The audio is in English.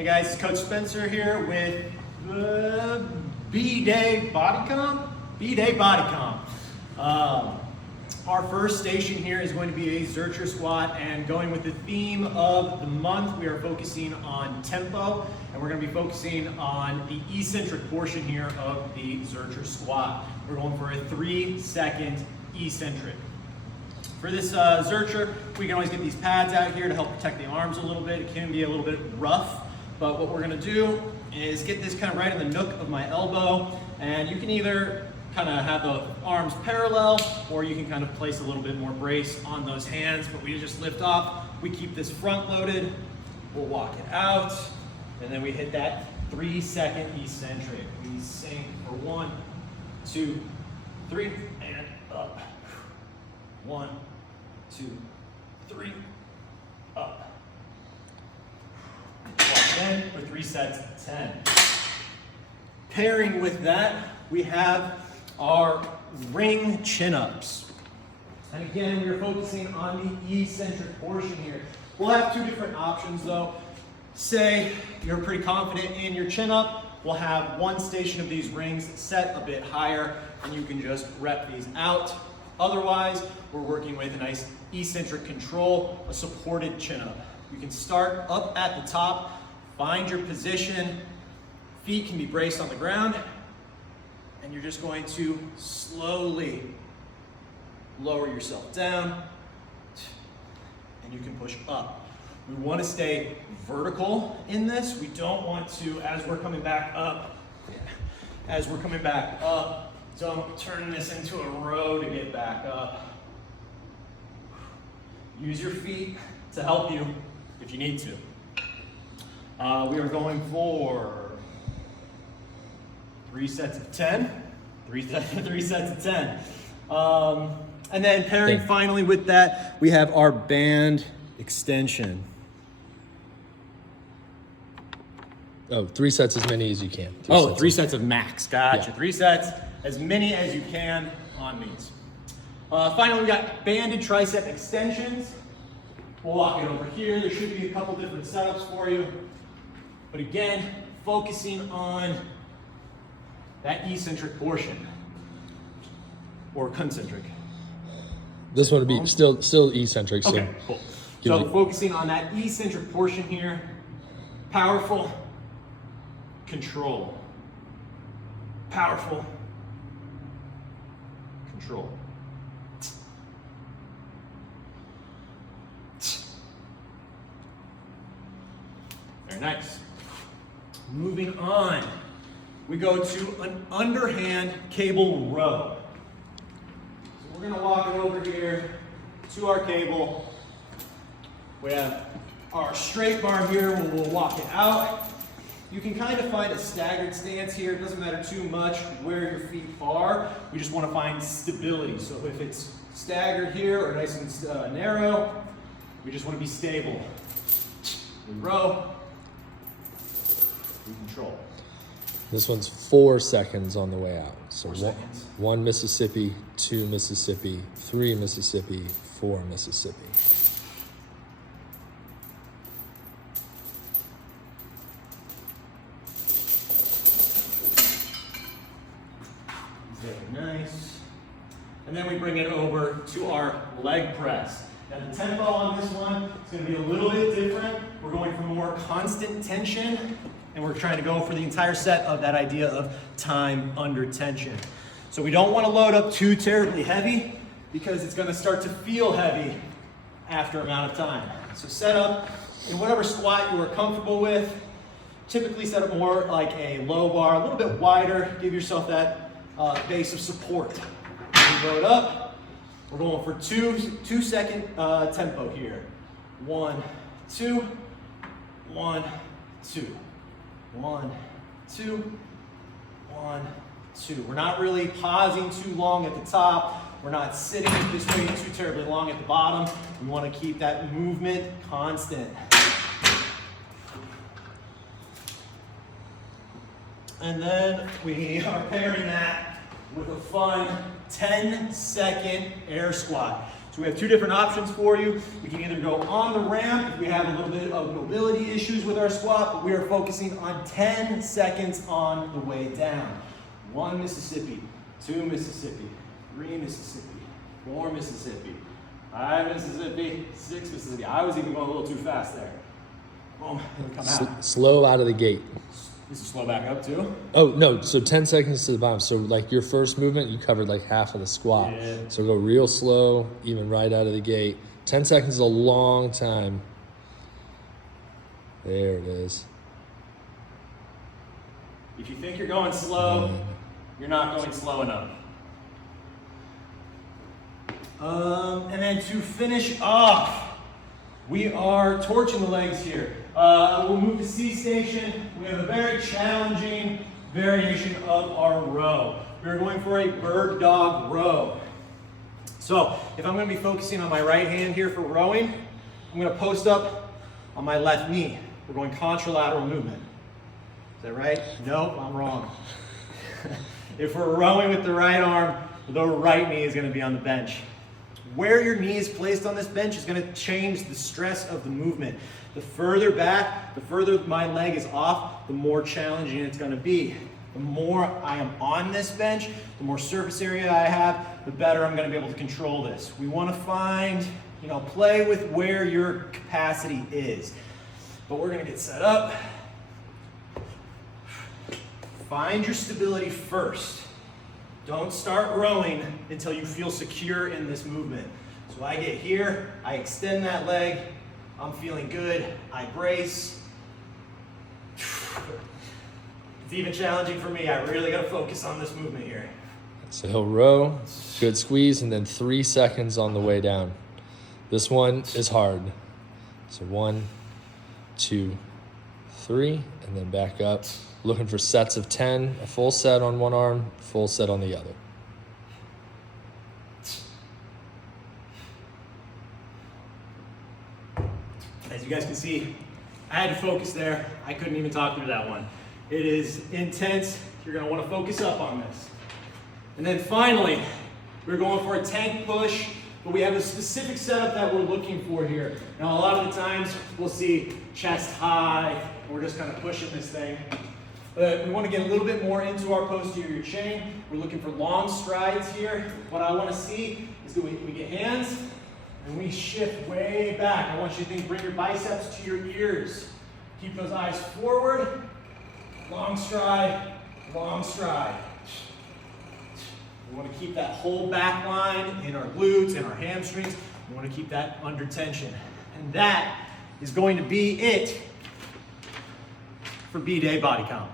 Hey guys, it's Coach Spencer here with the B-Day Body Comp. B-Day Body Comp. Our first station here is going to be a Zercher squat, and going with the theme of the month, we are focusing on tempo, and we're going to be focusing on the eccentric portion here of the Zercher squat. We're going for a 3-second eccentric. For this Zercher, we can always get these pads out here to help protect the arms a little bit. It can be a little bit rough, but what we're gonna do is get this kind of right in the nook of my elbow, and you can either kind of have the arms parallel, or you can kind of place a little bit more brace on those hands, but we just lift off. We keep this front loaded, we'll walk it out, and then we hit that 3-second eccentric. We sink for 1, 2, 3, and up. 1, 2, 3, up. Walk in for 3 sets of 10. Pairing with that, we have our ring chin-ups. And again, we're focusing on the eccentric portion here. We'll have 2 different options though. Say you're pretty confident in your chin-up, we'll have 1 station of these rings set a bit higher, and you can just rep these out. Otherwise, we're working with a nice eccentric control, a supported chin-up. You can start up at the top, find your position, feet can be braced on the ground, and you're just going to slowly lower yourself down, and you can push up. We want to stay vertical in this. We don't want to, as we're coming back up, don't turn this into a row to get back up. Use your feet to help you if you need to. We are going for 3 sets of 10. 3 sets of 10. And then pairing finally with that, we have our band extension. Oh, 3 sets as many as you can. 3 sets of max. Gotcha. Yeah. 3 sets, as many as you can on these. Finally, we got banded tricep extensions. We'll walk it over here. There should be a couple different setups for you. But again, focusing on that eccentric portion, or concentric. This one would be still eccentric. So Okay, cool. So focusing on that eccentric portion here, powerful, control. Powerful, control. Very nice. Moving on, we go to an underhand cable row. So we're gonna walk it over here to our cable. We have our straight bar here where we'll walk it out. You can kind of find a staggered stance here. It doesn't matter too much where your feet are. We just want to find stability. So if it's staggered here or nice and narrow, we just want to be stable. We row, we control. this one's 4 seconds on the way out. So 4 seconds. 1 Mississippi, 2 Mississippi, 3 Mississippi, 4 Mississippi. Very nice. And then we bring it over to our leg press. Now the tempo on this one is going to be a little bit different. We're going for more constant tension, and we're trying to go for the entire set of that idea of time under tension. So we don't want to load up too terribly heavy, because it's going to start to feel heavy after amount of time. So set up in whatever squat you are comfortable with. Typically set up more like a low bar, a little bit wider. Give yourself that base of support. We load up. We're going for 2 second tempo here. 1, 2, 1, 2, 1, 2, 1, 2. We're not really pausing too long at the top. We're not sitting this way too terribly long at the bottom. We want to keep that movement constant. And then we are pairing that with a fun 10-second air squat. So we have two different options for you. We can either go on the ramp if we have a little bit of mobility issues with our squat, but we are focusing on 10 seconds on the way down. 1 Mississippi, 2 Mississippi, 3 Mississippi, 4 Mississippi, 5 Mississippi, 6 Mississippi. I was even going a little too fast there. Boom, and come out. Slow out of the gate. This is slow back up too. Oh, no, so 10 seconds to the bottom. So like your first movement, you covered like half of the squat. Yeah. So go real slow, even right out of the gate. 10 seconds is a long time. There it is. If you think you're going slow, you're not going slow enough. And then to finish off, we are torching the legs here. We'll move to C station. We have a very challenging variation of our row. We're going for a bird dog row. So if I'm going to be focusing on my right hand here for rowing, I'm going to post up on my left knee. We're going contralateral movement. Is that right? Nope, I'm wrong. If we're rowing with the right arm, the right knee is going to be on the bench. Where your knee is placed on this bench is going to change the stress of the movement. The further back, the further my leg is off, the more challenging it's going to be. The more I am on this bench, the more surface area I have, the better I'm going to be able to control this. We want to find, play with where your capacity is. But we're going to get set up. Find your stability first. Don't start rowing until you feel secure in this movement. So I get here, I extend that leg, I'm feeling good, I brace. It's even challenging for me. I really gotta focus on this movement here. So he'll row, good squeeze, and then 3 seconds on the way down. This one is hard. So 1, 2, 3, and then back up. Looking for sets of 10, a full set on one arm, full set on the other. As you guys can see, I had to focus there. I couldn't even talk through that one. It is intense. You're gonna wanna focus up on this. And then finally, we're going for a tank push, but we have a specific setup that we're looking for here. Now, a lot of the times we'll see chest high, and we're just kind of pushing this thing. But we want to get a little bit more into our posterior chain. We're looking for long strides here. What I want to see is we get hands and we shift way back. I want you to think, bring your biceps to your ears. Keep those eyes forward. Long stride, long stride. We want to keep that whole back line in our glutes and our hamstrings. We want to keep that under tension. And that is going to be it for B-Day Body Comp.